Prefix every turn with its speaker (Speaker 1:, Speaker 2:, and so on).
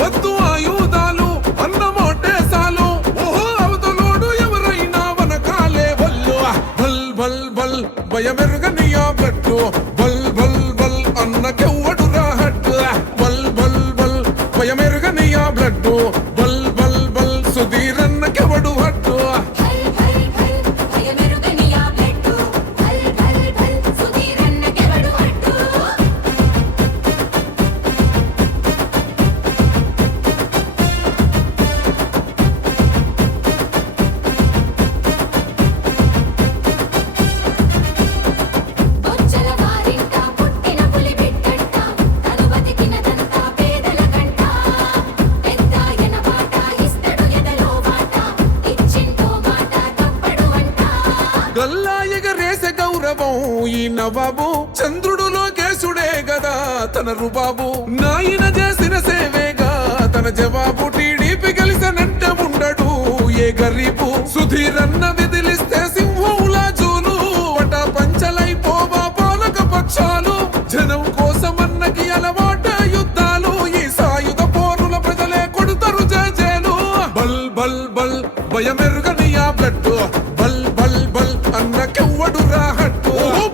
Speaker 1: వద్దు ఆయుధాలు అన్న మోటేసాలు ఓహో అవతలోడు ఎవరైనా వనకాలే. వల్లు బల్ బల్ బల్ భయమెరుగని ఆ బ్లడ్డు బల్ బల్ బల్ అన్నకెవ్వడు రాహట్టు బల్ బల్ బల్ భయమెరుగని ఆ బ్లడ్డు. గల్లా ఎగరేసే గౌరవం ఈ నవాబు. చంద్రుడు లోకేశుడే గదా తన రుబాబు. నాయన చేసిన సేవేగా తన జవాబు. టీడీపీ గెలిసనంట ఉండడు ఏ గరీపు సుధీరన్న విదిలిస్తే సింహంలా జూలు. అట పంచలైపోవా పాలక పక్షాలు. జనం కోసమన్నకి అలవాట యుద్ధాలు. ఈ సాయుధ పోరుల ప్రజలే కొడుతరు జేజేలు. బల్ బల్ బల్ భయమెరుగని ఆ బ్లడ్ బల్